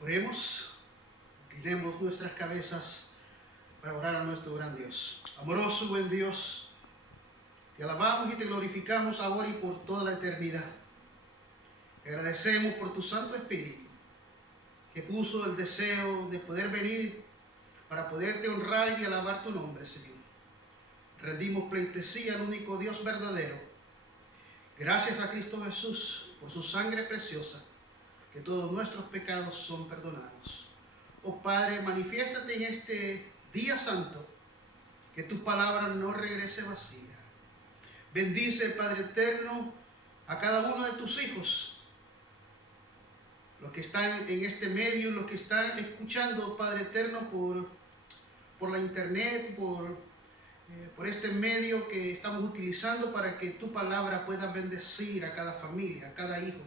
Oremos, inclinemos nuestras cabezas para orar a nuestro gran Dios. Amoroso, buen Dios, te alabamos y te glorificamos ahora y por toda la eternidad. Te agradecemos por tu Santo Espíritu, que puso el deseo de poder venir para poderte honrar y alabar tu nombre, Señor. Rendimos pleitesía al único Dios verdadero. Gracias a Cristo Jesús por su sangre preciosa, que todos nuestros pecados son perdonados. Oh Padre, manifiéstate en este día santo, que tu palabra no regrese vacía. Bendice, Padre eterno, a cada uno de tus hijos, los que están en este medio, los que están escuchando, Padre eterno, por la internet, por este medio que estamos utilizando para que tu palabra pueda bendecir a cada familia, a cada hijo.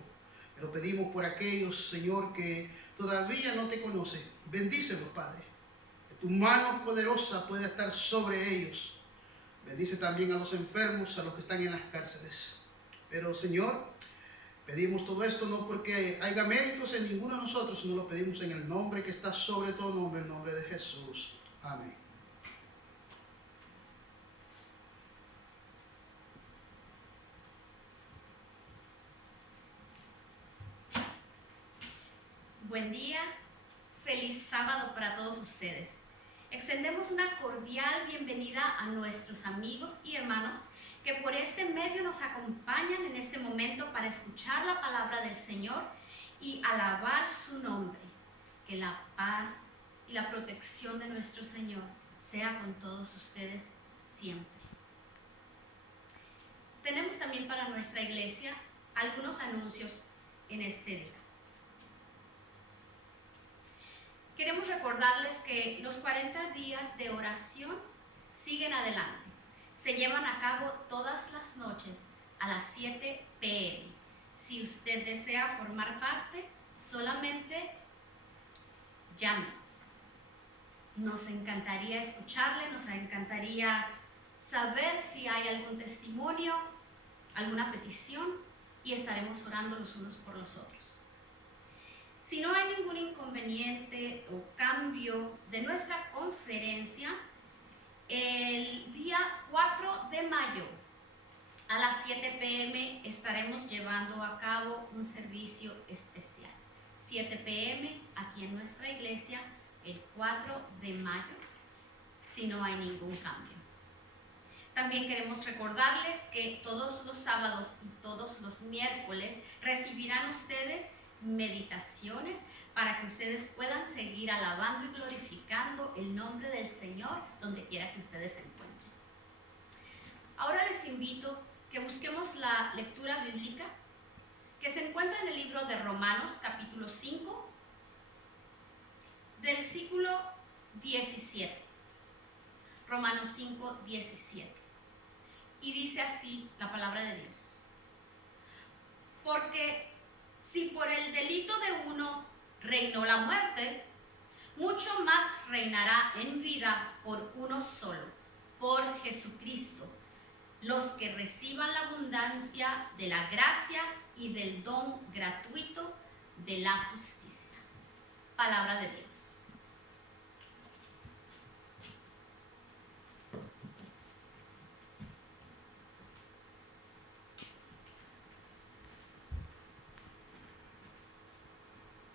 Pero pedimos por aquellos, Señor, que todavía no te conocen. Bendícelos, Padre. Que tu mano poderosa pueda estar sobre ellos. Bendice también a los enfermos, a los que están en las cárceles. Pero, Señor, pedimos todo esto no porque haya méritos en ninguno de nosotros, sino lo pedimos en el nombre que está sobre todo nombre, el nombre de Jesús. Amén. Buen día, feliz sábado para todos ustedes. Extendemos una cordial bienvenida a nuestros amigos y hermanos que por este medio nos acompañan en este momento para escuchar la palabra del Señor y alabar su nombre. Que la paz y la protección de nuestro Señor sea con todos ustedes siempre. Tenemos también para nuestra iglesia algunos anuncios en este día. Queremos recordarles que los 40 días de oración siguen adelante. Se llevan a cabo todas las noches a las 7 p.m. Si usted desea formar parte, solamente llámenos. Nos encantaría escucharle, nos encantaría saber si hay algún testimonio, alguna petición, y estaremos orando los unos por los otros. Si no hay ningún inconveniente o cambio de nuestra conferencia, el día 4 de mayo a las 7 p.m. estaremos llevando a cabo un servicio especial. 7 p.m. aquí en nuestra iglesia, el 4 de mayo, si no hay ningún cambio. También queremos recordarles que todos los sábados y todos los miércoles recibirán ustedes meditaciones para que ustedes puedan seguir alabando y glorificando el nombre del Señor donde quiera que ustedes se encuentren. Ahora les invito que busquemos la lectura bíblica que se encuentra en el libro de Romanos capítulo 5, versículo 17. Romanos 5, 17. Y dice así la palabra de Dios. Porque si por el delito de uno reinó la muerte, mucho más reinará en vida por uno solo, por Jesucristo, los que reciban la abundancia de la gracia y del don gratuito de la justicia. Palabra de Dios.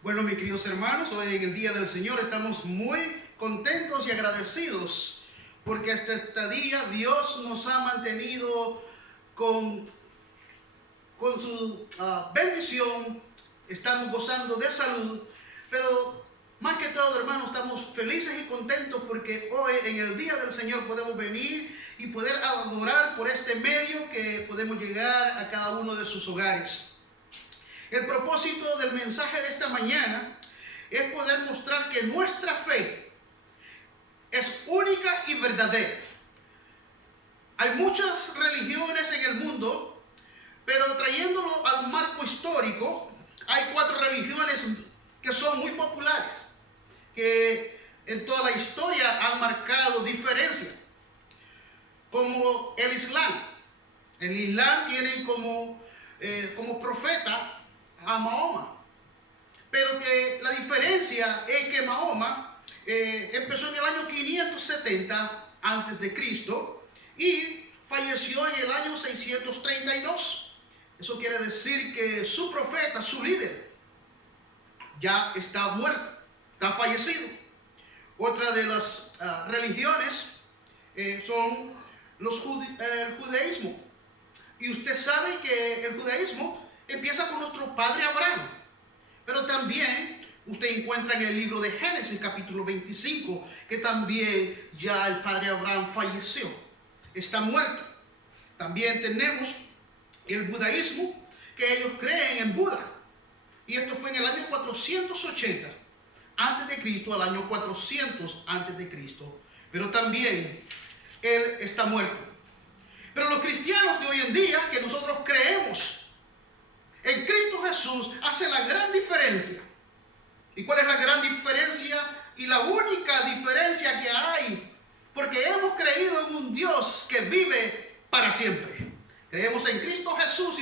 Bueno, mis queridos hermanos, hoy en el Día del Señor estamos muy contentos y agradecidos porque hasta este día Dios nos ha mantenido con su bendición. Estamos gozando de salud, pero más que todo, hermanos, estamos felices y contentos porque hoy en el Día del Señor podemos venir y poder adorar por este medio que podemos llegar a cada uno de sus hogares. El propósito del mensaje de esta mañana es poder mostrar que nuestra fe es única y verdadera. Hay muchas religiones en el mundo, pero trayéndolo al marco histórico, hay 4 religiones que son muy populares, que en toda la historia han marcado diferencia, como el Islam. El Islam tiene como profeta a Mahoma. pero que la diferencia es que Mahoma empezó en el año 570 antes de Cristo y falleció en el año 632. Eso quiere decir que su profeta, su líder, ya está muerto, está fallecido. Otra de las religiones son el judaísmo. Y usted sabe que el judaísmo empieza con nuestro padre Abraham. Pero también usted encuentra en el libro de Génesis, capítulo 25, que también ya el padre Abraham falleció, está muerto. También tenemos el budaísmo, que ellos creen en Buda. Y esto fue en el año 480 antes de Cristo al año 400 antes de Cristo. Pero también él está muerto. Pero los cristianos de hoy en día, que nosotros creemos en Cristo Jesús, hace la gran diferencia. ¿Y cuál es la gran diferencia? Y la única diferencia que hay, porque hemos creído en un Dios que vive para siempre. Creemos en Cristo Jesús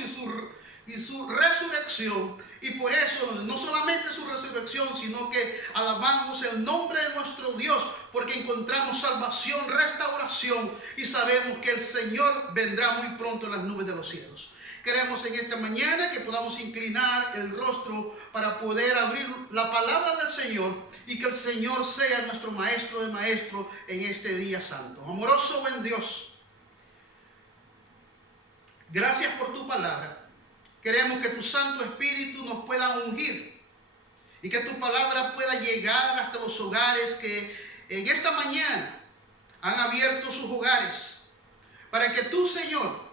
y su resurrección, y por eso no solamente su resurrección, sino que alabamos el nombre de nuestro Dios, porque encontramos salvación, restauración, y sabemos que el Señor vendrá muy pronto en las nubes de los cielos. Queremos en esta mañana que podamos inclinar el rostro para poder abrir la palabra del Señor, y que el Señor sea nuestro maestro de maestros en este día santo. Amoroso buen Dios, gracias por tu palabra. Queremos que tu Santo Espíritu nos pueda ungir y que tu palabra pueda llegar hasta los hogares que en esta mañana han abierto sus hogares, para que tú, Señor,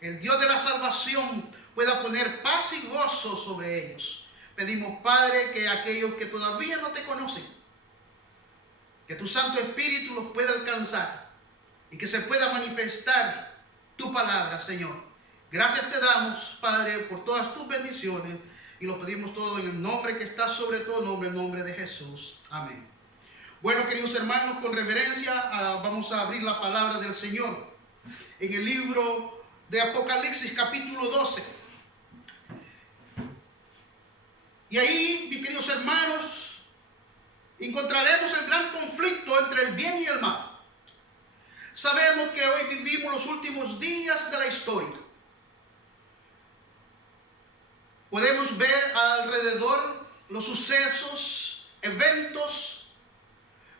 el Dios de la salvación, pueda poner paz y gozo sobre ellos. Pedimos, Padre, que aquellos que todavía no te conocen, que tu Santo Espíritu los pueda alcanzar y que se pueda manifestar tu palabra, Señor. Gracias te damos, Padre, por todas tus bendiciones, y lo pedimos todo en el nombre que está sobre todo nombre, el nombre de Jesús. Amén. Bueno, queridos hermanos, con reverencia vamos a abrir la palabra del Señor en el libro de Apocalipsis, capítulo 12. Y ahí, mis queridos hermanos, encontraremos el gran conflicto entre el bien y el mal. Sabemos que hoy vivimos los últimos días de la historia. Podemos ver alrededor los sucesos, eventos,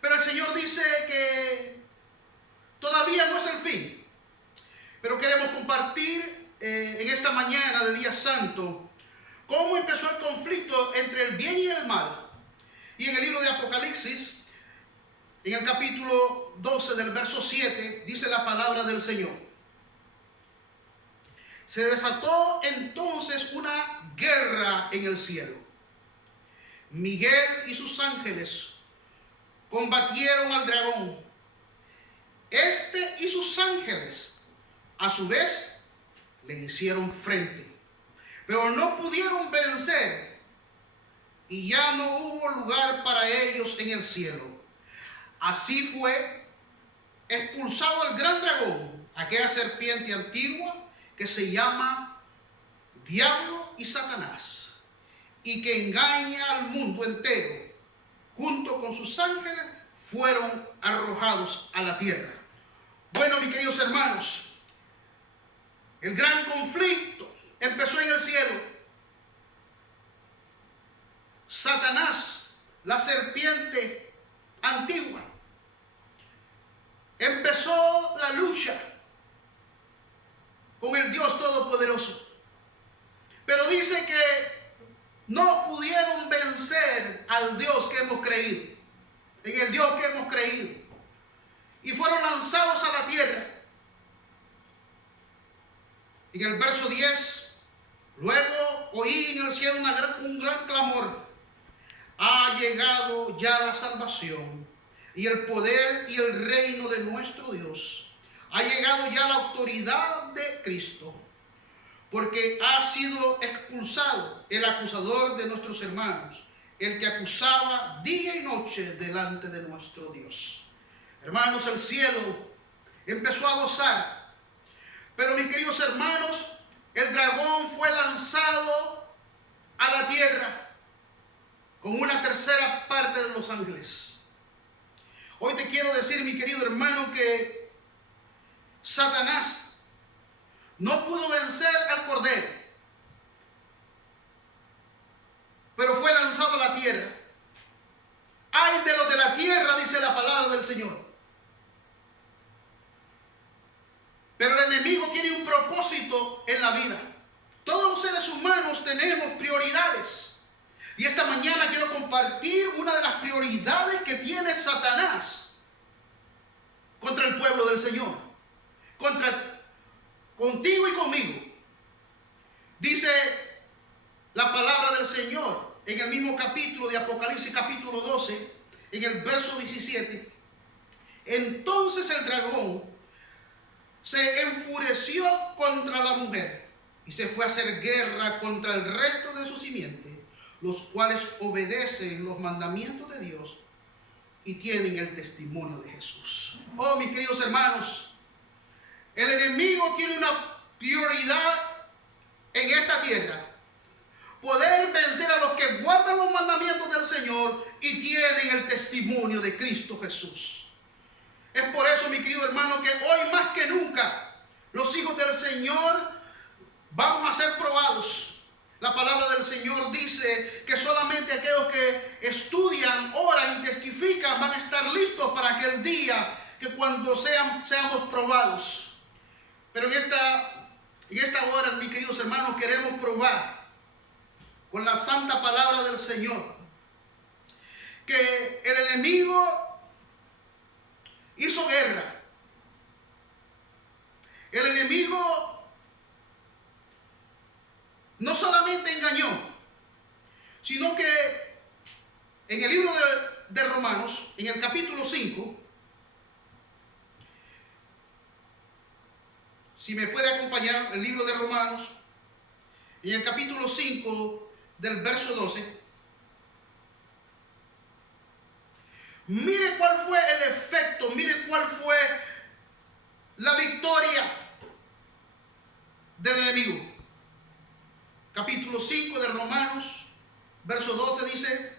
pero el Señor dice que todavía no es el fin. Pero queremos compartir en esta mañana de Día Santo cómo empezó el conflicto entre el bien y el mal. Y en el libro de Apocalipsis, en el capítulo 12 del verso 7, dice la palabra del Señor. Se desató entonces una guerra en el cielo. Miguel y sus ángeles combatieron al dragón. Este y sus ángeles, a su vez, le hicieron frente, pero no pudieron vencer, y ya no hubo lugar para ellos en el cielo. Así fue expulsado el gran dragón, aquella serpiente antigua que se llama Diablo y Satanás, y que engaña al mundo entero. Junto con sus ángeles fueron arrojados a la tierra. Bueno, mis queridos hermanos, el gran conflicto empezó en el cielo. Satanás, la serpiente antigua, empezó la lucha con el Dios Todopoderoso. Pero dice que no pudieron vencer al Dios que hemos creído, en el Dios que hemos creído, y fueron lanzados a la tierra. En el verso 10, luego oí en el cielo un gran clamor: ha llegado ya la salvación y el poder y el reino de nuestro Dios. Ha llegado ya la autoridad de Cristo, porque ha sido expulsado el acusador de nuestros hermanos, el que acusaba día y noche delante de nuestro Dios. Hermanos, el cielo empezó a gozar, pero mis queridos hermanos, el dragón fue lanzado a la tierra. con una tercera parte de los ángeles. Hoy te quiero decir, mi querido hermano, que Satanás no pudo vencer al Cordero, pero fue lanzado a la tierra. Ay de los de la tierra, dice la palabra del Señor. Pero el enemigo tiene un propósito en la vida. Todos los seres humanos tenemos prioridades. Y esta mañana quiero compartir una de las prioridades que tiene Satanás contra el pueblo del Señor. Contigo y conmigo. Dice la palabra del Señor en el mismo capítulo de Apocalipsis, capítulo 12, en el verso 17. Entonces el dragón se enfureció contra la mujer y se fue a hacer guerra contra el resto de su simiente, los cuales obedecen los mandamientos de Dios y tienen el testimonio de Jesús. Oh, mis queridos hermanos, el enemigo tiene una prioridad en esta tierra: poder vencer a los que guardan los mandamientos del Señor y tienen el testimonio de Cristo Jesús. Es por eso, mi querido hermano, que hoy más que nunca los hijos del Señor vamos a ser probados. La palabra del Señor dice que solamente aquellos que estudian, oran y testifican van a estar listos para aquel día que cuando seamos probados. Pero en esta hora, mis queridos hermanos, queremos probar con la santa palabra del Señor que el enemigo hizo guerra. El enemigo no solamente engañó, sino que en el libro de Romanos, en el capítulo 5, si me puede acompañar el libro de Romanos, en el capítulo 5 del verso 12, mire cuál fue el efecto, mire cuál fue la victoria del enemigo. Capítulo 5 de Romanos, verso 12 dice: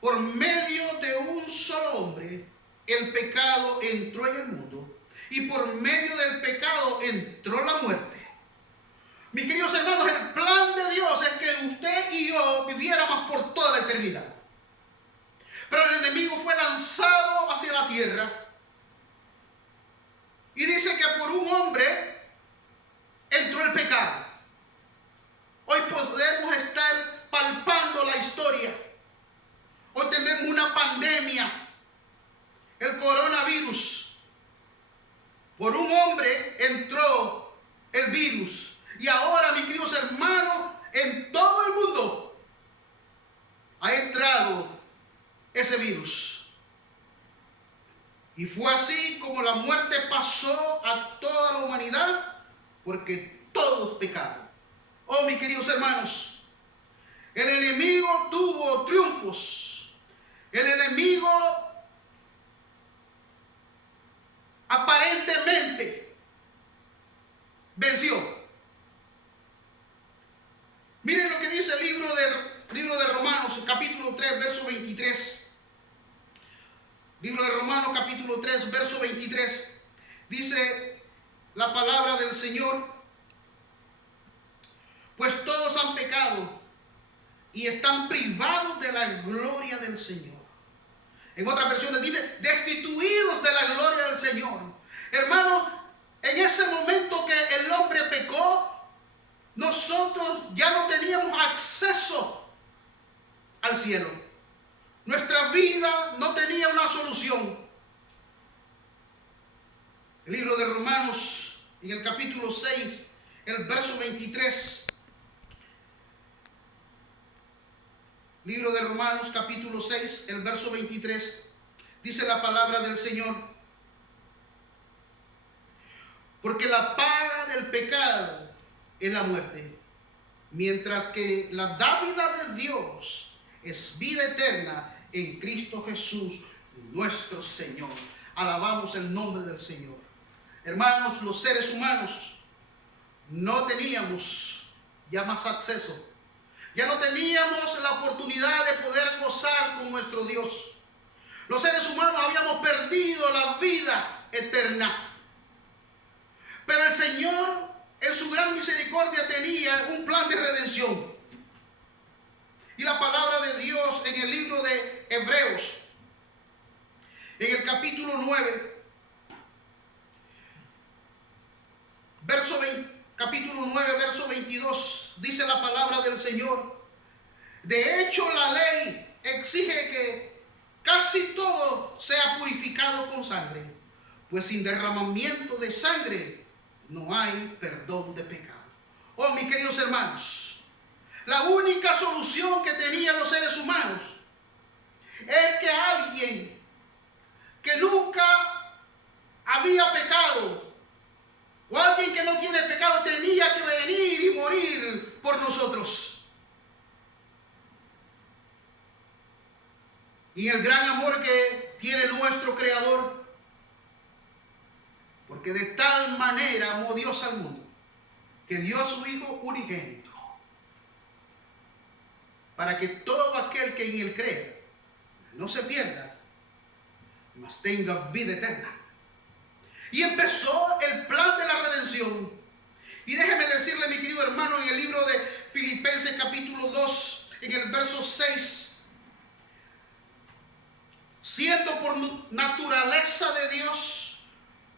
por medio de un solo hombre el pecado entró en el mundo, y por medio del pecado entró la muerte. Mis queridos hermanos, el plan de Dios es que usted y yo viviéramos por toda la eternidad. Pero el enemigo fue lanzado hacia la tierra. Y dice que por un hombre entró el pecado. Hoy podemos estar palpando la historia. Hoy tenemos una pandemia, el coronavirus. Por un hombre entró el virus. Y ahora, mis queridos hermanos, en todo el mundo ha entrado ese virus. Y fue así como la muerte pasó a toda la humanidad, porque todos pecaron. Oh, mis queridos hermanos, el enemigo tuvo triunfos. El enemigo aparentemente venció. Miren lo que dice el libro de Romanos, capítulo 3, verso 23. Libro de Romanos, capítulo 3, verso 23. Dice la palabra del Señor: pues todos han pecado y están privados de la gloria del Señor. En otras versiones dice: destituidos de la gloria del Señor. Hermanos, en ese momento que el hombre pecó, nosotros ya no teníamos acceso al cielo. Nuestra vida no tenía una solución. El libro de Romanos, en el capítulo 6, el verso 23. Libro de Romanos, capítulo 6, el verso 23. Dice la palabra del Señor: porque la paga del pecado es la muerte, mientras que la dádiva de Dios es vida eterna en Cristo Jesús, nuestro Señor. Alabamos el nombre del Señor. Hermanos, los seres humanos no teníamos ya más acceso. Ya no teníamos la oportunidad de poder gozar con nuestro Dios. Los seres humanos habíamos perdido la vida eterna. Pero el Señor, en su gran misericordia, tenía un plan de redención. Y la palabra de Dios en el libro de Hebreos, en el capítulo 9, capítulo 9, verso 22, dice la palabra del Señor: de hecho, la ley exige que casi todo sea purificado con sangre, pues sin derramamiento de sangre no hay perdón de pecado. Oh, mis queridos hermanos, la única solución que tenían los seres humanos es que alguien que nunca había pecado, o alguien que no tiene pecado, tenía que venir y morir por nosotros. Y el gran amor que tiene nuestro Creador, porque de tal manera amó Dios al mundo, que dio a su Hijo unigénito, para que todo aquel que en él cree no se pierda, mas tenga vida eterna. Y empezó el plan de la redención. Y déjeme decirle, mi querido hermano, en el libro de Filipenses capítulo 2, en el verso 6, siendo por naturaleza de Dios,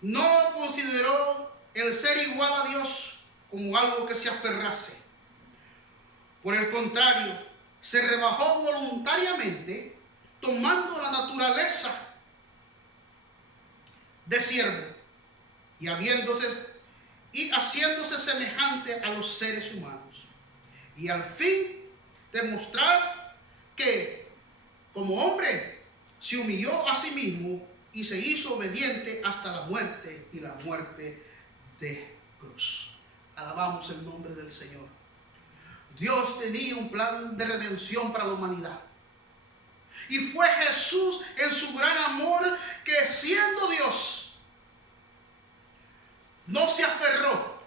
no consideró el ser igual a Dios como algo que se aferrase. Por el contrario, se rebajó voluntariamente, tomando la naturaleza de siervo y haciéndose semejante a los seres humanos. Y al fin demostrar que como hombre se humilló a sí mismo y se hizo obediente hasta la muerte, y la muerte de cruz. Alabamos el nombre del Señor. Dios tenía un plan de redención para la humanidad. Y fue Jesús, en su gran amor, que siendo Dios, no se aferró,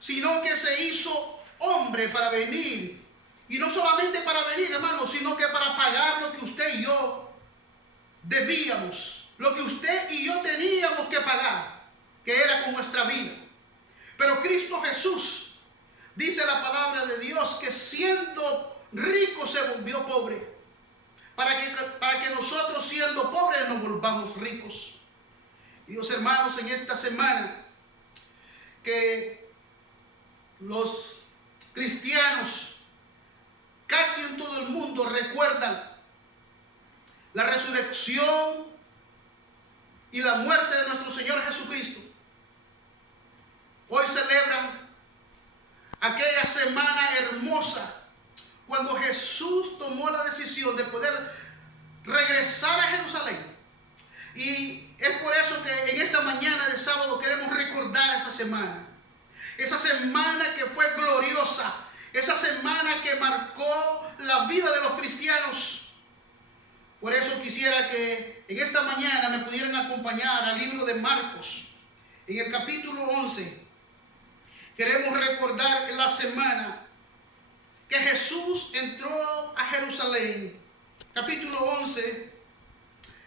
sino que se hizo hombre para venir. Y no solamente para venir, hermanos, sino que para pagar lo que usted y yo debíamos, lo que usted y yo teníamos que pagar, que era con nuestra vida. Pero Cristo Jesús, dice la palabra de Dios, que siendo rico se volvió pobre, para que nosotros, siendo pobres, nos volvamos ricos. Dios, hermanos, en esta semana que los cristianos casi en todo el mundo recuerdan la resurrección y la muerte de nuestro Señor Jesucristo. Hoy celebran aquella semana hermosa cuando Jesús tomó la decisión de poder regresar a Jerusalén. Y es por eso que en esta mañana de sábado queremos recordar esa semana que fue gloriosa, esa semana que marcó la vida de los cristianos. Por eso quisiera que en esta mañana me pudieran acompañar al libro de Marcos, en el capítulo 11. Queremos recordar la semana que Jesús entró a Jerusalén, capítulo 11,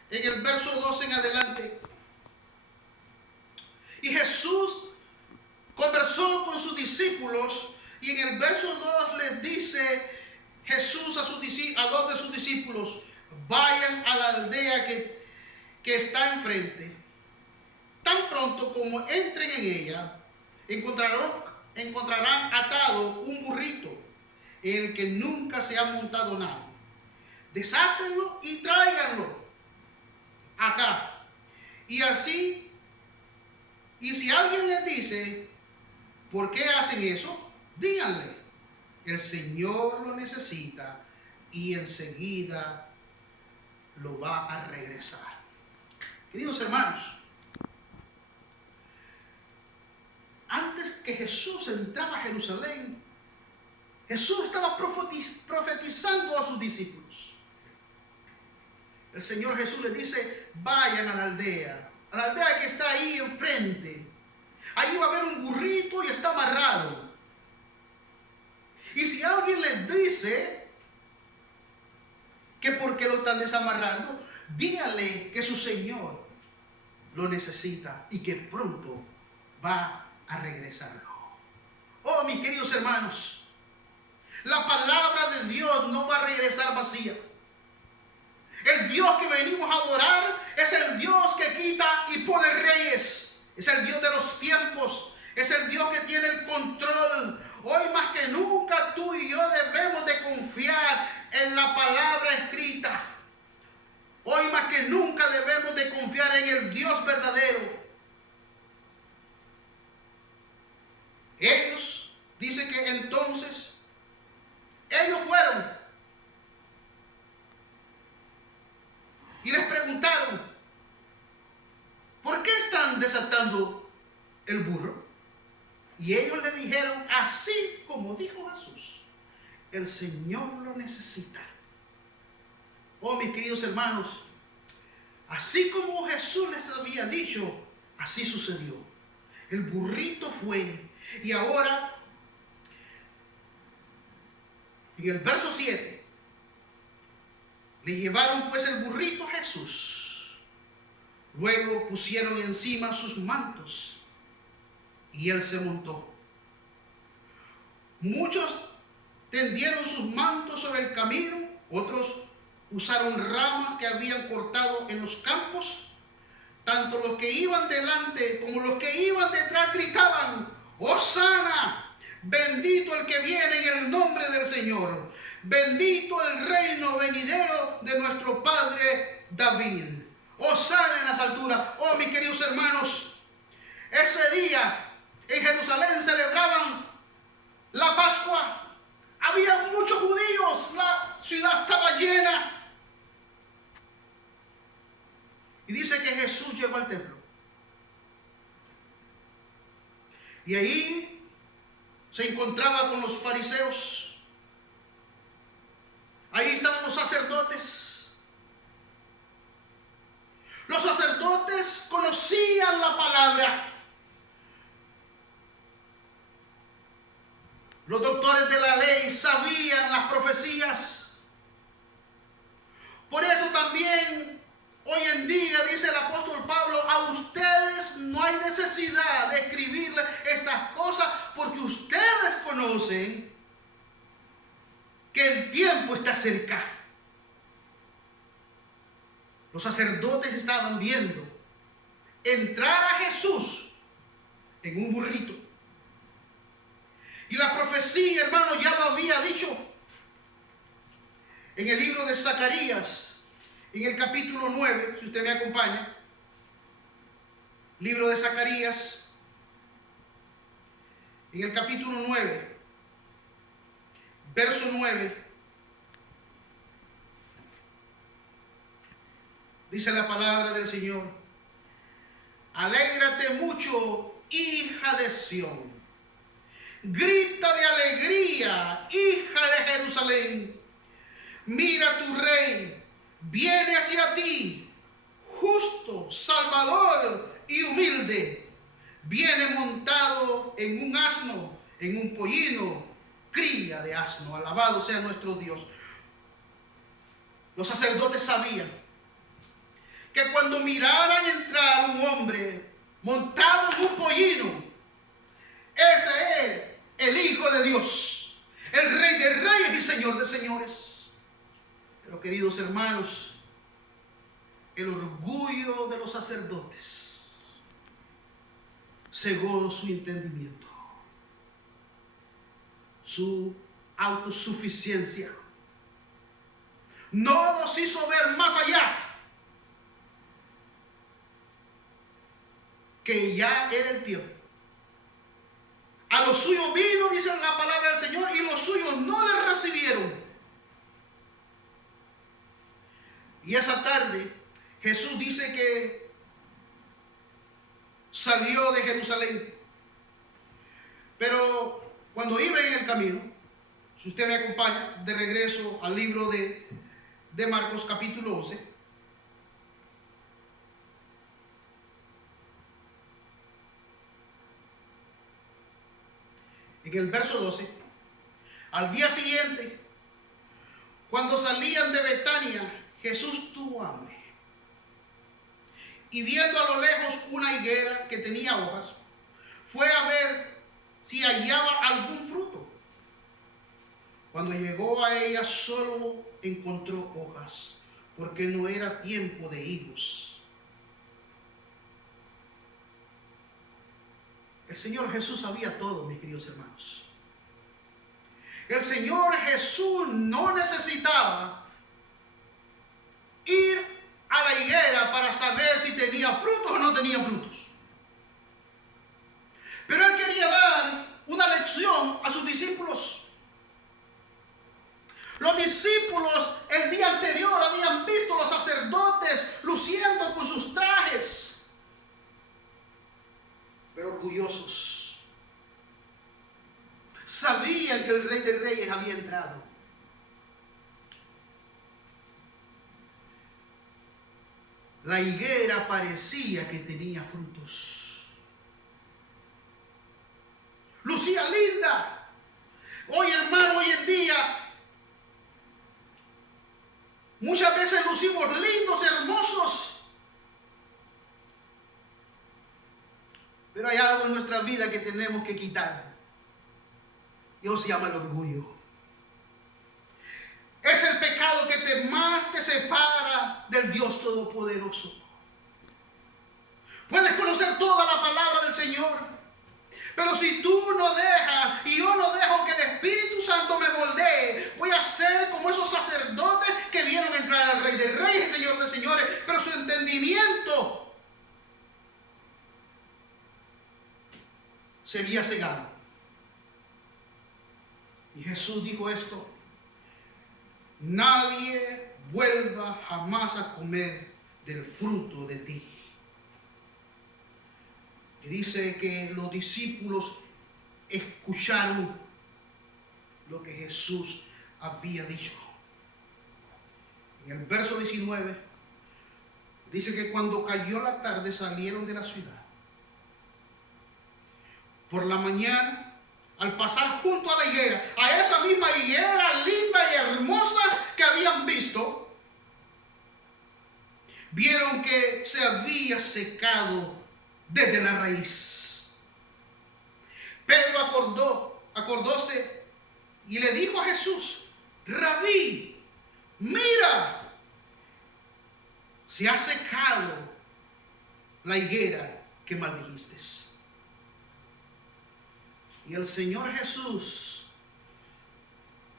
en el verso 12 en adelante. Y Jesús conversó con sus discípulos, y en el verso 2 les dice Jesús a dos de sus discípulos: vayan a la aldea que está enfrente. Tan pronto como entren en ella, encontrarán atado un burrito en el que nunca se ha montado nadie. Desátenlo y tráiganlo acá. Y si alguien les dice: ¿por qué hacen eso?, díganle: el Señor lo necesita y enseguida lo va a regresar. Queridos hermanos, antes que Jesús entraba a Jerusalén, Jesús estaba profetizando a sus discípulos. El Señor Jesús les dice: vayan a la aldea que está ahí enfrente. Allí va a haber un burrito y está amarrado. Y si alguien les dice que por qué lo están desamarrando, díganle que su Señor lo necesita y que pronto va a regresar. Oh, mis queridos hermanos, la palabra de Dios no va a regresar vacía. El Dios que venimos a adorar es el Dios que quita y pone reyes. Es el Dios de los tiempos. Es el Dios que tiene el control. Hoy más que nunca tú y yo debemos de confiar en la palabra escrita. Hoy más que nunca debemos de confiar en el Dios verdadero. Ellos, dice que entonces, ellos fueron y les preguntaron, ¿por qué están desatando el burro? Y ellos le dijeron, así como dijo Jesús, el Señor lo necesita. Oh, mis queridos hermanos, así como Jesús les había dicho, así sucedió. El burrito fue. Y ahora, en el verso 7, le llevaron pues el burrito a Jesús. Luego pusieron encima sus mantos y él se montó. Muchos tendieron sus mantos sobre el camino, otros usaron ramas que habían cortado en los campos. Tanto los que iban delante como los que iban detrás gritaban, ¡Hosana! Bendito el que viene en el nombre del Señor. Bendito el reino venidero de nuestro Padre David. Hosana en las alturas. Oh, mis queridos hermanos, ese día en Jerusalén celebraban la Pascua. Había muchos judíos, la ciudad estaba llena. Y dice que Jesús llegó al templo. Y ahí se encontraba con los fariseos. Ahí estaban los sacerdotes. Los sacerdotes conocían la palabra. Los doctores de la ley sabían las profecías. Por eso también hoy en día, dice el apóstol Pablo, a ustedes no hay necesidad de escribirle estas cosas porque ustedes conocen que el tiempo está cerca. Los sacerdotes estaban viendo entrar a Jesús en un burrito. Y la profecía, hermano, ya lo había dicho en el libro de Zacarías, en el capítulo 9, si usted me acompaña. Libro de Zacarías, en el capítulo 9, verso 9. Dice la palabra del Señor: alégrate mucho, hija de Sión. Grita de alegría, hija de Jerusalén. Mira, tu rey viene hacia ti, justo, salvador y humilde. Viene montado en un asno, en un pollino, cría de asno. Alabado sea nuestro Dios. Los sacerdotes sabían que cuando miraran entrar un hombre montado en un pollino, ese es el Hijo de Dios, el Rey de Reyes y Señor de Señores. Pero, queridos hermanos, el orgullo de los sacerdotes cegó su entendimiento, su autosuficiencia. No nos hizo ver más allá que ya era el tiempo. A los suyos vino, dice la palabra del Señor, y los suyos no le recibieron. Y esa tarde Jesús dice que salió de Jerusalén. Pero cuando iba en el camino, si usted me acompaña de regreso al libro de Marcos capítulo 11, en el verso 12, Al día siguiente, cuando salían de Betania, Jesús tuvo hambre. Y viendo a lo lejos una higuera que tenía hojas, fue a ver si hallaba algún fruto. Cuando llegó a ella, solo encontró hojas, porque no era tiempo de higos. El Señor Jesús sabía todo, mis queridos hermanos. El Señor Jesús no necesitaba ir a la higuera para saber si tenía frutos o no tenía frutos. Pero Él quería dar una lección a sus discípulos. Los discípulos el día anterior habían visto a los sacerdotes luciendo con sus trajes, pero orgullosos. Sabían que el Rey de Reyes había entrado. La higuera parecía que tenía frutos. Lucía linda. Hoy, hermano, hoy en día, muchas veces lucimos lindos, hermosos. Pero hay algo en nuestra vida que tenemos que quitar. Y eso se llama el orgullo. Es el pecado que más te separa del Dios Todopoderoso. Puedes conocer toda la palabra del Señor, pero si tú no dejas y yo no dejo que el Espíritu Santo me moldee, voy a ser como esos sacerdotes que vieron entrar al Rey de Reyes, Señor de Señores, pero su entendimiento sería cegado. Y Jesús dijo esto: nadie vuelva jamás a comer del fruto de ti. Y dice que los discípulos escucharon lo que Jesús había dicho. En el verso 19 dice que cuando cayó la tarde salieron de la ciudad. Por la mañana, al pasar junto a la higuera, a esa misma higuera linda y hermosa que habían visto, vieron que se había secado desde la raíz. Pedro acordóse y le dijo a Jesús: Rabí, mira, se ha secado la higuera que maldijiste. Y el Señor Jesús,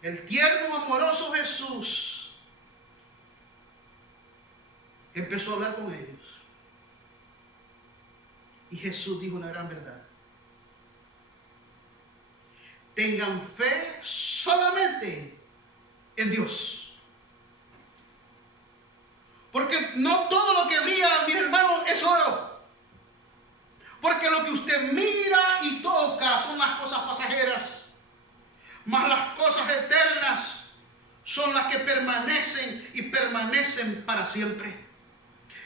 el tierno, amoroso Jesús, empezó a hablar con ellos. Y Jesús dijo una gran verdad: tengan fe solamente en Dios. Porque no todo lo que brilla, mis hermanos, es oro. Porque lo que usted mira y toca son las cosas pasajeras, mas las cosas eternas son las que permanecen y permanecen para siempre.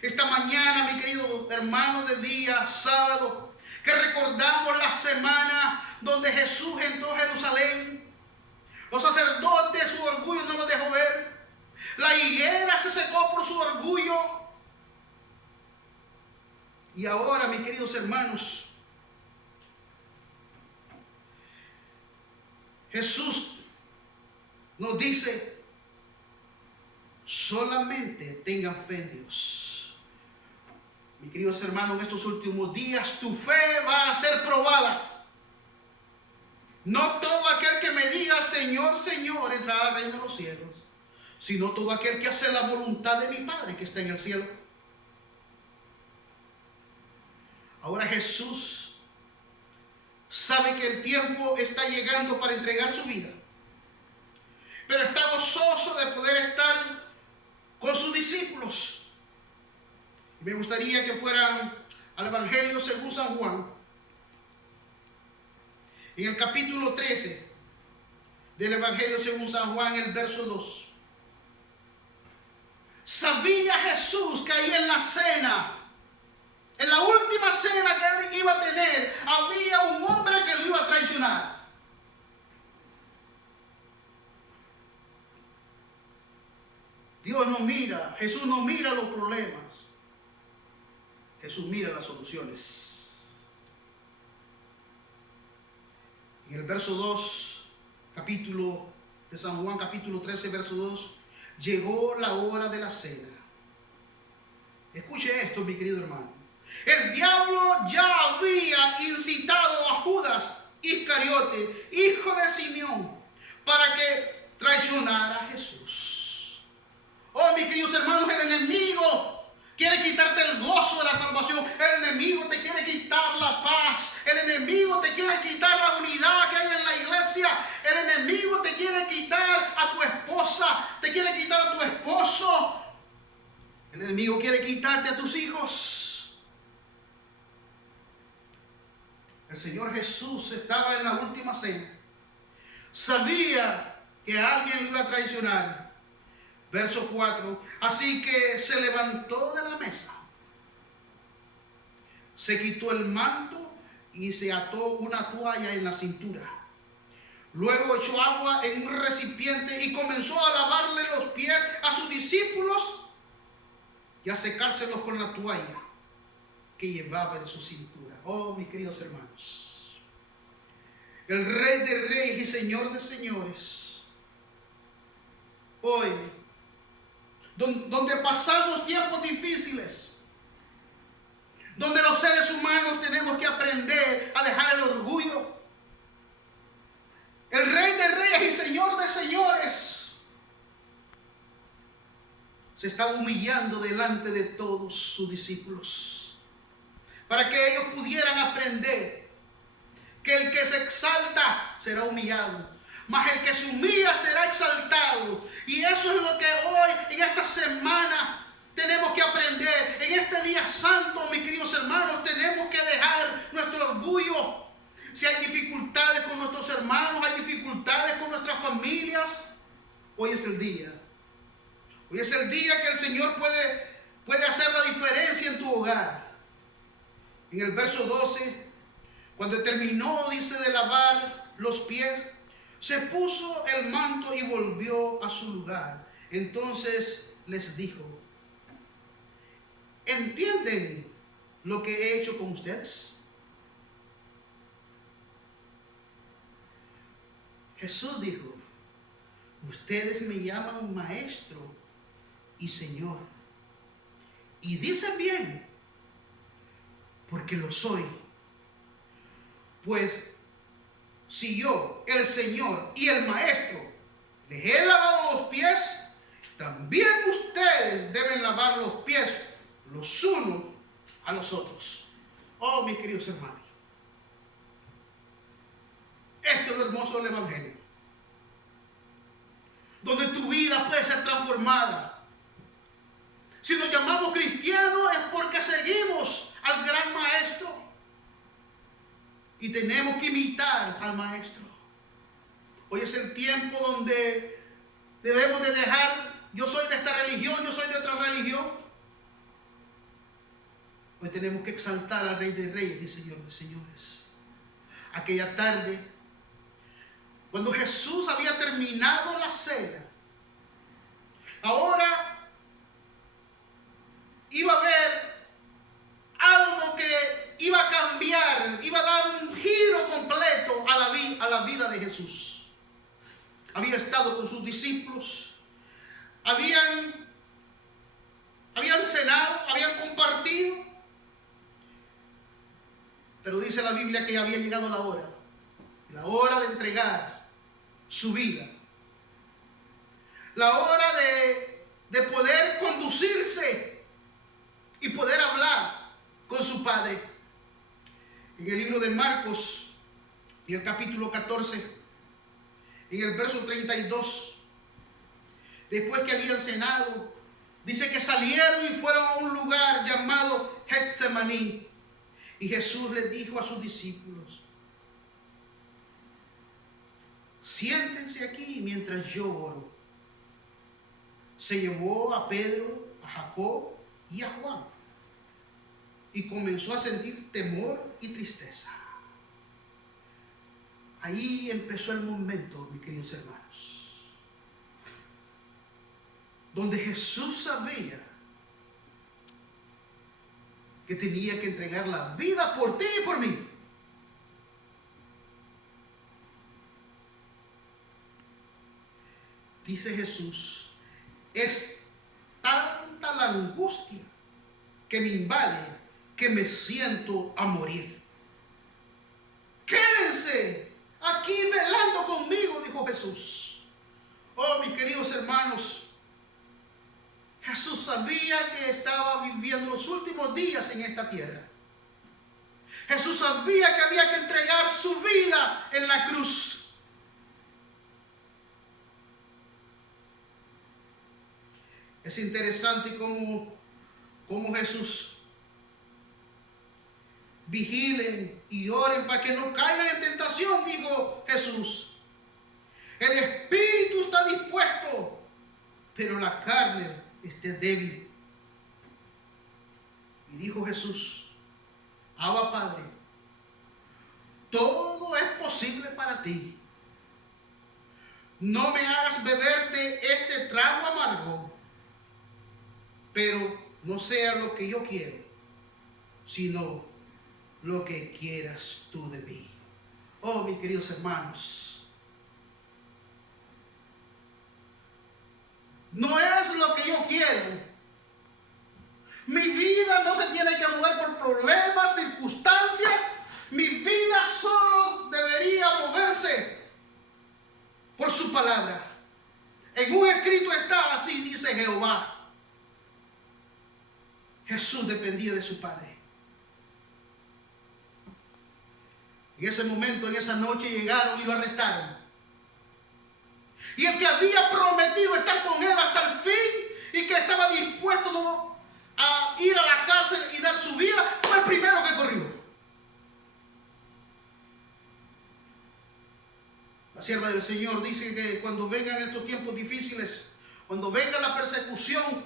Esta mañana, mi querido hermano, de día sábado, que recordamos la semana donde Jesús entró a Jerusalén, los sacerdotes, su orgullo no lo dejó ver. La higuera se secó por su orgullo. Y ahora, mis queridos hermanos, Jesús nos dice: solamente tengan fe en Dios. Mis queridos hermanos, en estos últimos días tu fe va a ser probada. No todo aquel que me diga Señor, Señor entrará al reino de los cielos, sino todo aquel que hace la voluntad de mi Padre que está en el cielo. Ahora Jesús sabe que el tiempo está llegando para entregar su vida, pero está gozoso de poder estar con sus discípulos. Me gustaría que fueran al Evangelio según San Juan, en el capítulo 13 del Evangelio según San Juan, el verso 2. Sabía Jesús que ahí en la cena, en la última cena que él iba a tener, había un hombre que lo iba a traicionar. Dios no mira, Jesús no mira los problemas. Jesús mira las soluciones. En el verso 2, capítulo de San Juan, capítulo 13, verso 2, llegó la hora de la cena. Escuche esto, mi querido hermano. El diablo ya había incitado a Judas Iscariote, hijo de Simeón, para que traicionara a Jesús. Oh, mis queridos hermanos, el enemigo quiere quitarte el gozo de la salvación. El enemigo te quiere quitar la paz. El enemigo te quiere quitar la unidad que hay en la iglesia. El enemigo te quiere quitar a tu esposa. Te quiere quitar a tu esposo. El enemigo quiere quitarte a tus hijos. El Señor Jesús estaba en la última cena. Sabía que alguien lo iba a traicionar. Verso 4. Así que se levantó de la mesa. Se quitó el manto y se ató una toalla en la cintura. Luego echó agua en un recipiente y comenzó a lavarle los pies a sus discípulos y a secárselos con la toalla que llevaba en su cintura. Oh, mis queridos hermanos, el Rey de Reyes y Señor de Señores, hoy, donde pasamos tiempos difíciles, donde los seres humanos tenemos que aprender a dejar el orgullo, el Rey de Reyes y Señor de Señores se está humillando delante de todos sus discípulos para que ellos pudieran aprender que el que se exalta será humillado, mas el que se humilla será exaltado. Y eso es lo que hoy, en esta semana, tenemos que aprender. En este día santo, mis queridos hermanos, tenemos que dejar nuestro orgullo. Si hay dificultades con nuestros hermanos, hay dificultades con nuestras familias, hoy es el día. Hoy es el día que el Señor puede hacer la diferencia en tu hogar. En el verso 12, cuando terminó, dice, de lavar los pies, se puso el manto y volvió a su lugar. Entonces les dijo: ¿entienden lo que he hecho con ustedes? Jesús dijo: ustedes me llaman maestro y Señor, y dicen bien, porque lo soy. Pues si yo, el Señor y el Maestro, les he lavado los pies, también ustedes deben lavar los pies los unos a los otros. Oh, mis queridos hermanos, esto es lo hermoso del Evangelio, donde tu vida puede ser transformada. Si nos llamamos cristianos es porque seguimos al gran Maestro y tenemos que imitar al Maestro. Hoy es el tiempo donde debemos de dejar: yo soy de esta religión, yo soy de otra religión. Hoy tenemos que exaltar al Rey de Reyes y Señor de Señores. Aquella tarde, cuando Jesús había terminado la cena, ahora iba a haber algo que iba a cambiar, iba a dar un giro completo a la vida de Jesús. Había estado con sus discípulos, habían cenado, habían compartido, pero dice la Biblia que había llegado la hora de entregar su vida, la hora de poder conducirse y poder hablar con su Padre. En el libro de Marcos, en el capítulo 14, en el verso 32, después que habían cenado, dice que salieron y fueron a un lugar llamado Getsemaní. Y Jesús les dijo a sus discípulos: siéntense aquí mientras yo oro. Se llevó a Pedro, a Jacob y a Juan, y comenzó a sentir temor y tristeza. Ahí empezó el momento, mis queridos hermanos. donde Jesús sabía que tenía que entregar la vida por ti y por mí. Dice Jesús, es tanta la angustia que me invade que me siento a morir. Quédense aquí velando conmigo, dijo Jesús. Oh, mis queridos hermanos, Jesús sabía que estaba viviendo los últimos días en esta tierra. Jesús sabía que había que entregar su vida en la cruz. Es interesante cómo Jesús vigilen y oren para que no caigan en tentación, dijo Jesús. El espíritu está dispuesto, pero la carne está débil. Y dijo Jesús, Abba Padre, todo es posible para ti. No me hagas beber de este trago amargo, pero no sea lo que yo quiero, sino lo que quieras tú de mí. Oh, mis queridos hermanos, no es lo que yo quiero. Mi vida no se tiene que mover por problemas, circunstancias. Mi vida solo debería moverse por su palabra. En un escrito está, así dice Jehová. Jesús dependía de su Padre. En ese momento, en esa noche, llegaron y lo arrestaron. Y el que había prometido estar con él hasta el fin y que estaba dispuesto a ir a la cárcel y dar su vida, fue el primero que corrió. La sierva del Señor dice que cuando vengan estos tiempos difíciles, cuando venga la persecución,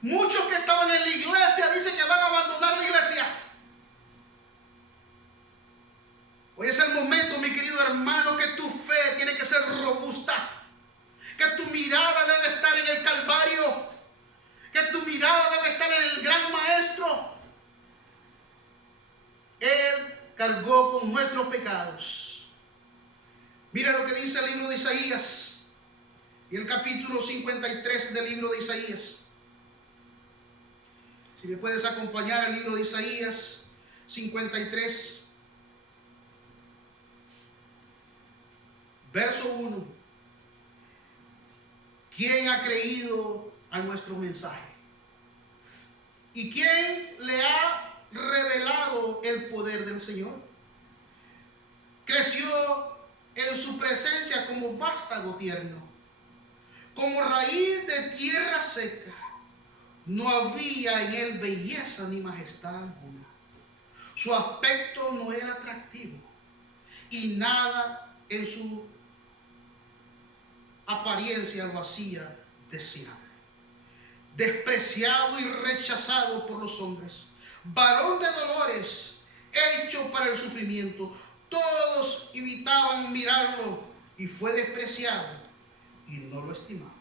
muchos que estaban en la iglesia dicen que van a abandonar la iglesia. Hoy es el momento, mi querido hermano, que tu fe tiene que ser robusta, que tu mirada debe estar en el Calvario, que tu mirada debe estar en el gran Maestro. Él cargó con nuestros pecados. Mira lo que dice el libro de Isaías y el capítulo 53 del libro de Isaías. Si me puedes acompañar al libro de Isaías 53. Verso 1. ¿Quién ha creído a nuestro mensaje? ¿Y quién le ha revelado el poder del Señor? Creció en su presencia como vástago tierno, como raíz de tierra seca. No había en él belleza ni majestad alguna. Su aspecto no era atractivo y nada en su apariencia lo hacía deseable. Despreciado y rechazado por los hombres, varón de dolores, hecho para el sufrimiento. Todos evitaban mirarlo y fue despreciado y no lo estimamos.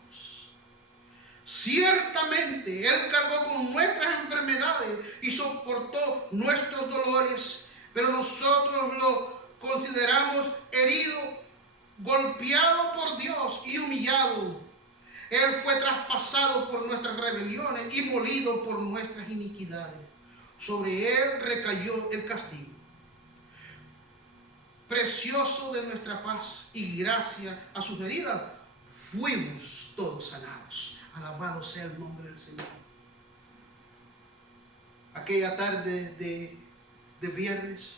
Ciertamente Él cargó con nuestras enfermedades y soportó nuestros dolores, pero nosotros lo consideramos herido, golpeado por Dios y humillado. Él fue traspasado por nuestras rebeliones y molido por nuestras iniquidades. Sobre Él recayó el castigo precioso de nuestra paz, y gracias a sus heridas fuimos todos sanados. Alabado sea el nombre del Señor. Aquella tarde de viernes,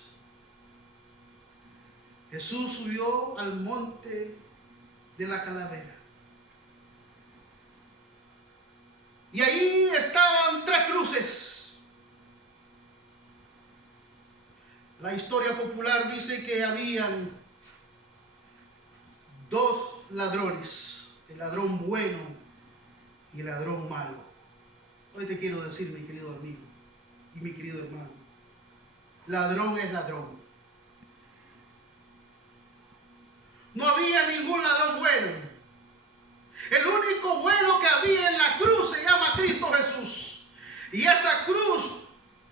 Jesús subió al monte de la Calavera. Y ahí estaban 3 cruces. La historia popular dice que habían 2 ladrones, el ladrón bueno y el ladrón malo. Hoy te quiero decir, mi querido amigo y mi querido hermano, ladrón es ladrón. No había ningún ladrón bueno. El único bueno que había en la cruz se llama Cristo Jesús. Y esa cruz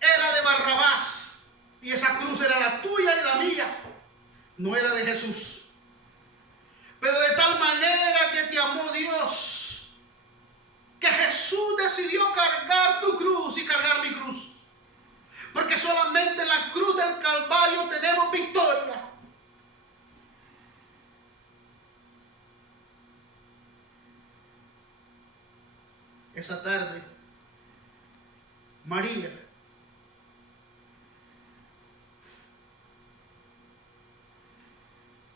era de Barrabás. Y esa cruz era la tuya y la mía. No era de Jesús. Pero de tal manera que te amó Dios, que Jesús decidió cargar tu cruz y cargar mi cruz. Porque solamente en la cruz del Calvario tenemos victoria. Esa tarde, María,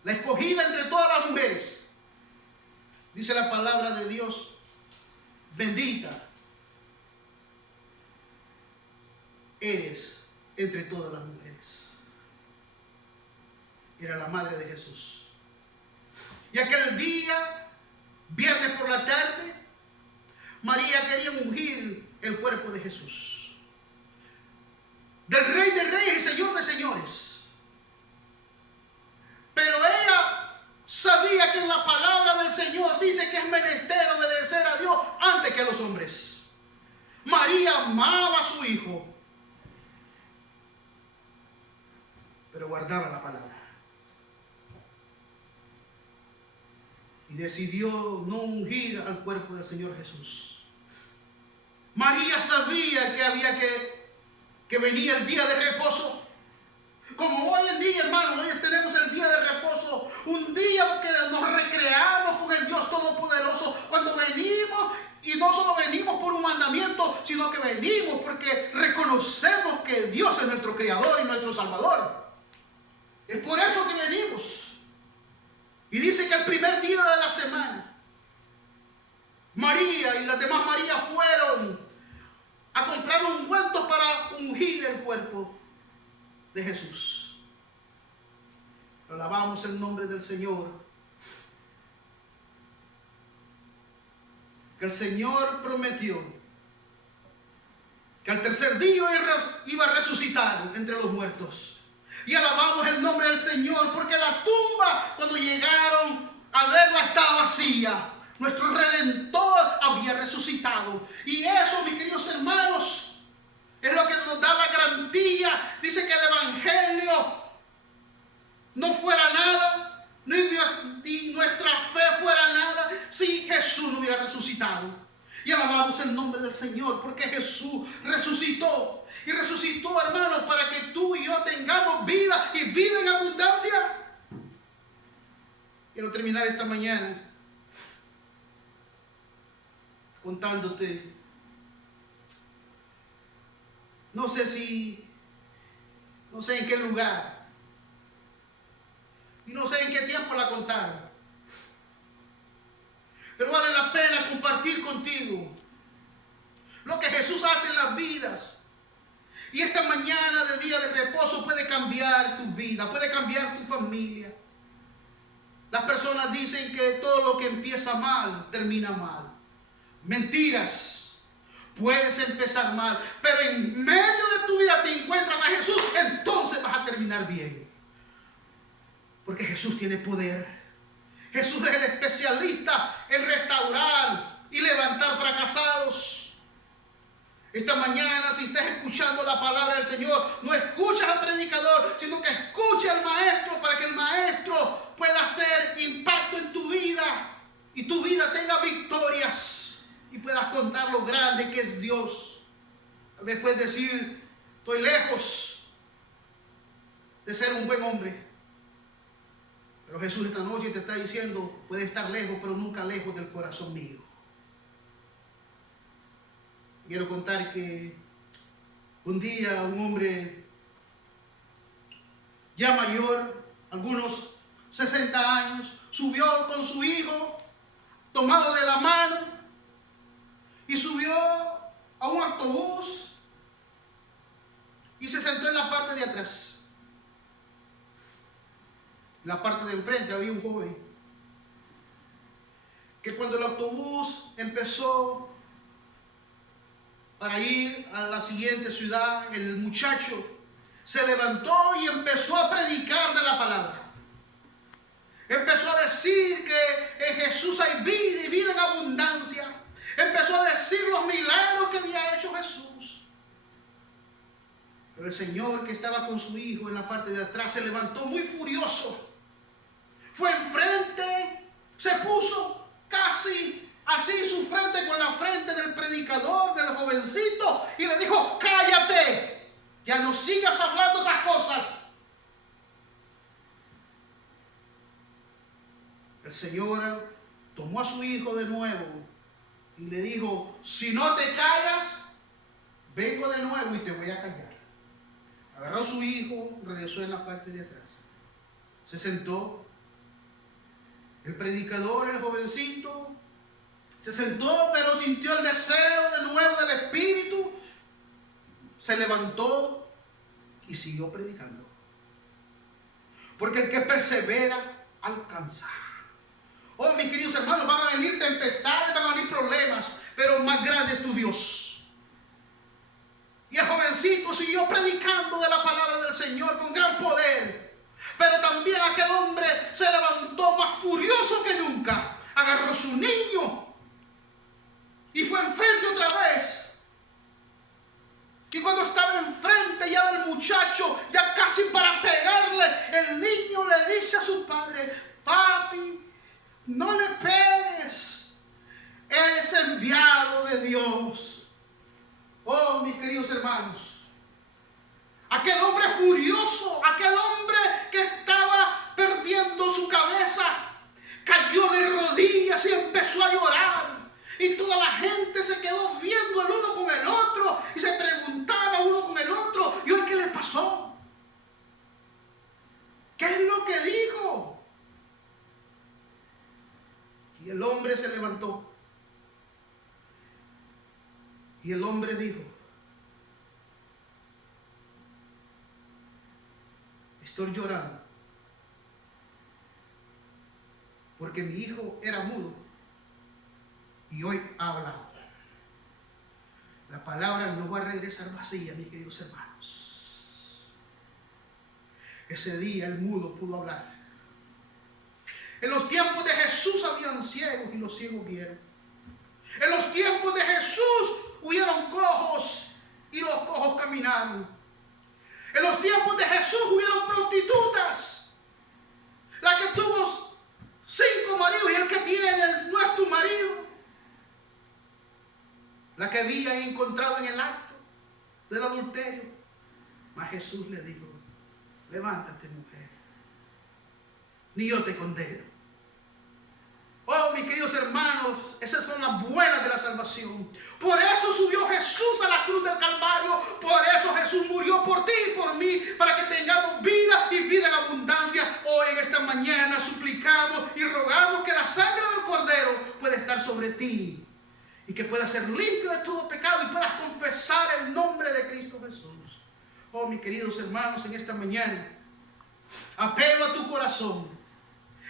la escogida entre todas las mujeres, dice la palabra de Dios, bendita eres entre todas las mujeres. Era la madre de Jesús. Y aquel día, viernes por la tarde, María quería ungir el cuerpo de Jesús, del Rey de Reyes y Señor de Señores. Pero ella sabía que en la palabra del Señor dice que es menester obedecer a Dios antes que a los hombres. María amaba a su hijo, pero guardaba la palabra. Y decidió no ungir al cuerpo del Señor Jesús. María sabía que había que venía el día de reposo. Como hoy en día, hermanos, hoy tenemos el día de reposo. Un día que nos recreamos con el Dios Todopoderoso. Cuando venimos, y no solo venimos por un mandamiento, sino que venimos porque reconocemos que Dios es nuestro Creador y nuestro Salvador. Es por eso que venimos. Y dice que el primer día de la semana, María y las demás Marías fueron a comprar ungüentos para ungir el cuerpo de Jesús. Alabamos el nombre del Señor. Que el Señor prometió que al tercer día iba a resucitar entre los muertos. Y alabamos el nombre del Señor porque la tumba, cuando llegaron a verla, estaba vacía. Nuestro Redentor había resucitado. Y eso, mis queridos hermanos, es lo que nos da la garantía. Dice que el Evangelio no fuera nada, ni nuestra fe fuera nada, si Jesús no hubiera resucitado. Y alabamos el nombre del Señor porque Jesús resucitó. Y resucitó, hermanos, para que tú y yo tengamos vida y vida en abundancia. Quiero terminar esta mañana contándote, no sé en qué lugar, y no sé en qué tiempo la contaron, pero vale la pena compartir contigo lo que Jesús hace en las vidas. Y esta mañana de día de reposo puede cambiar tu vida, puede cambiar tu familia. Las personas dicen que todo lo que empieza mal, termina mal. Mentiras. Puedes empezar mal, pero en medio de tu vida te encuentras a Jesús, entonces vas a terminar bien. Porque Jesús tiene poder. Jesús es el especialista en restaurar y levantar fracasados. Esta mañana, si estás escuchando la palabra del Señor, no escuchas al predicador, sino que escucha al maestro para que el maestro pueda hacer impacto en tu vida y tu vida tenga victorias y puedas contar lo grande que es Dios. Tal vez puedes decir, estoy lejos de ser un buen hombre. Pero Jesús esta noche te está diciendo, puedes estar lejos, pero nunca lejos del corazón mío. Quiero contar que un día un hombre ya mayor, algunos 60 años, subió con su hijo, tomado de la mano, y subió a un autobús y se sentó en la parte de atrás. En la parte de enfrente había un joven que cuando el autobús empezó para ir a la siguiente ciudad, el muchacho se levantó y empezó a predicar de la palabra. Empezó a decir que en Jesús hay vida y vida en abundancia. Empezó a decir los milagros que había hecho Jesús. Pero el Señor, que estaba con su hijo en la parte de atrás, se levantó muy furioso. Fue enfrente, se puso casi así su frente con la frente del predicador, del jovencito, y le dijo: cállate, ya no sigas hablando esas cosas. El Señor tomó a su hijo de nuevo y le dijo: si no te callas, vengo de nuevo y te voy a callar. Agarró a su hijo, regresó en la parte de atrás, se sentó. El predicador, el jovencito, se sentó, pero sintió el deseo de nuevo del Espíritu. Se levantó y siguió predicando. Porque el que persevera alcanza. Oh, mis queridos hermanos, van a venir tempestades, van a venir problemas, pero más grande es tu Dios. Y el jovencito siguió predicando de la palabra del Señor con gran poder. Pero también aquel hombre se levantó más furioso que nunca. Agarró su niño y fue enfrente otra vez. Y cuando estaba enfrente ya del muchacho, ya casi para pegarle, el niño le dice a su padre: papi, no le pegues. Él es enviado de Dios. Oh, mis queridos hermanos, aquel hombre furioso, aquel hombre que estaba perdiendo su cabeza, cayó de rodillas y empezó a llorar. Y toda la gente se quedó viendo el uno con el otro y se preguntaba uno con el otro: ¿y hoy qué le pasó? ¿Qué es lo que dijo? Y el hombre se levantó. Y el hombre dijo: estoy llorando porque mi hijo era mudo y hoy ha hablado. La palabra no va a regresar vacía, mis queridos hermanos. Ese día el mudo pudo hablar. En los tiempos de Jesús habían ciegos y los ciegos vieron. En los tiempos de Jesús hubieron cojos y los cojos caminaron. En los tiempos de Jesús hubieron prostitutas. La que tuvo 5 maridos y el que tiene no es tu marido. La que había encontrado en el acto del adulterio. Mas Jesús le dijo: levántate, mujer, ni yo te condeno. Oh, mis queridos hermanos, esas son las buenas de la salvación. Por eso subió Jesús a la cruz del Calvario. Por eso Jesús murió por ti y por mí, para que tengamos vida y vida en abundancia. Hoy en esta mañana suplicamos y rogamos que la sangre del Cordero pueda estar sobre ti y que puedas ser limpio de todo pecado y puedas confesar el nombre de Cristo Jesús. Oh, mis queridos hermanos, en esta mañana apelo a tu corazón.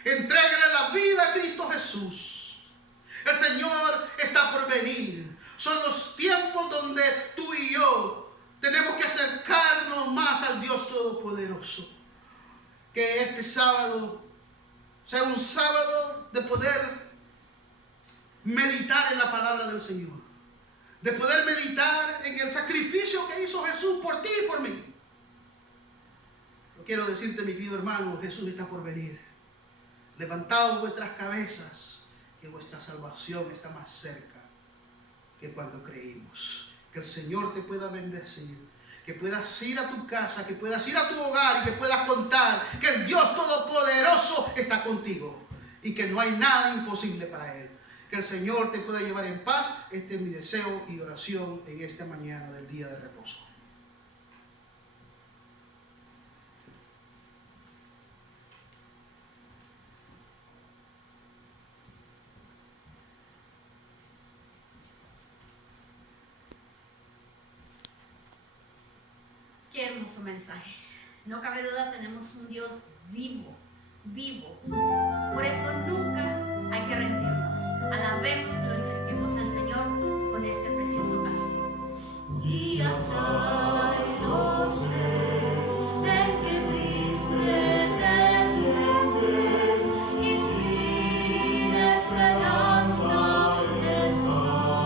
Entrégale la vida a Cristo Jesús. El Señor está por venir. Son los tiempos donde tú y yo tenemos que acercarnos más al Dios Todopoderoso. Que este sábado sea un sábado de poder meditar en la palabra del Señor. De poder meditar en el sacrificio que hizo Jesús por ti y por mí. Yo quiero decirte, mi querido hermano, Jesús está por venir. Levantaos vuestras cabezas, que vuestra salvación está más cerca que cuando creímos. Que el Señor te pueda bendecir, que puedas ir a tu casa, que puedas ir a tu hogar y que puedas contar que el Dios Todopoderoso está contigo y que no hay nada imposible para Él. Que el Señor te pueda llevar en paz. Este es mi deseo y oración en esta mañana del día de reposo. Qué hermoso mensaje. No cabe duda, tenemos un Dios vivo, vivo. Por eso nunca hay que rendirnos. Alabemos y glorifiquemos al Señor con este precioso canto. Días hay, lo sé, en que triste te sientes y sin esperanza estás.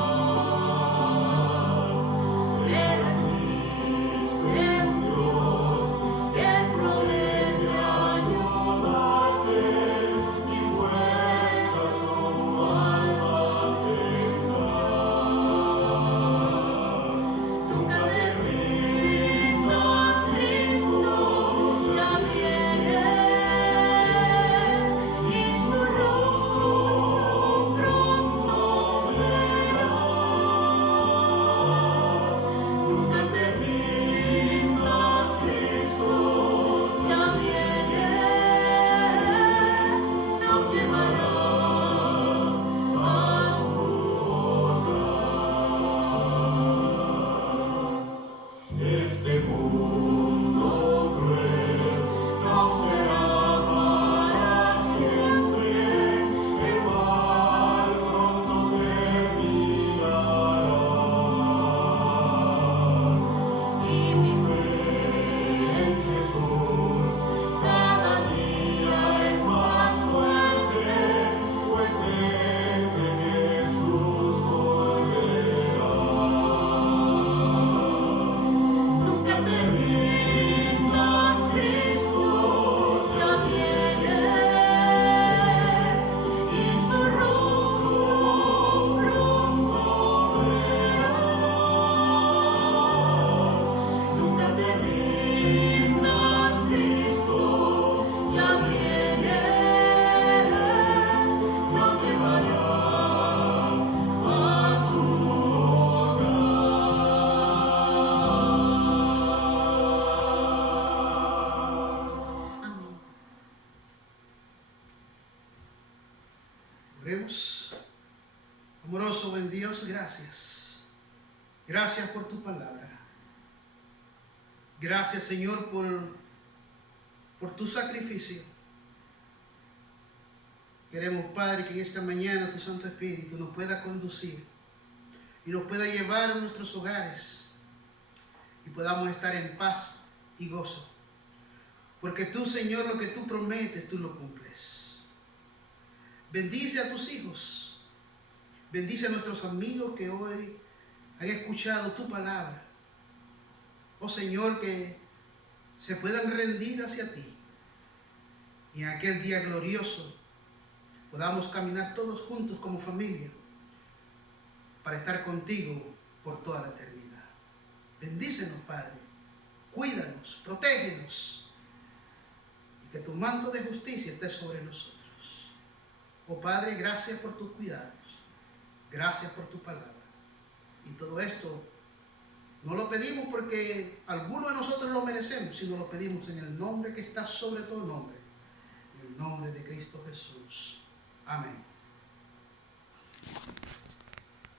gracias. Gracias por tu palabra. Gracias, Señor, por tu sacrificio. Queremos, Padre, que en esta mañana tu Santo Espíritu nos pueda conducir y nos pueda llevar a nuestros hogares y podamos estar en paz y gozo. Porque tú, Señor, lo que tú prometes, tú lo cumples. Bendice a tus hijos. Bendice a nuestros amigos que hoy han escuchado tu palabra. Oh Señor, que se puedan rendir hacia ti. Y en aquel día glorioso podamos caminar todos juntos como familia para estar contigo por toda la eternidad. Bendícenos, Padre. Cuídanos, protégenos. Y que tu manto de justicia esté sobre nosotros. Oh Padre, gracias por tus cuidados. Gracias por tu palabra. Y todo esto no lo pedimos porque alguno de nosotros lo merecemos, sino lo pedimos en el nombre que está sobre todo nombre. En el nombre de Cristo Jesús. Amén.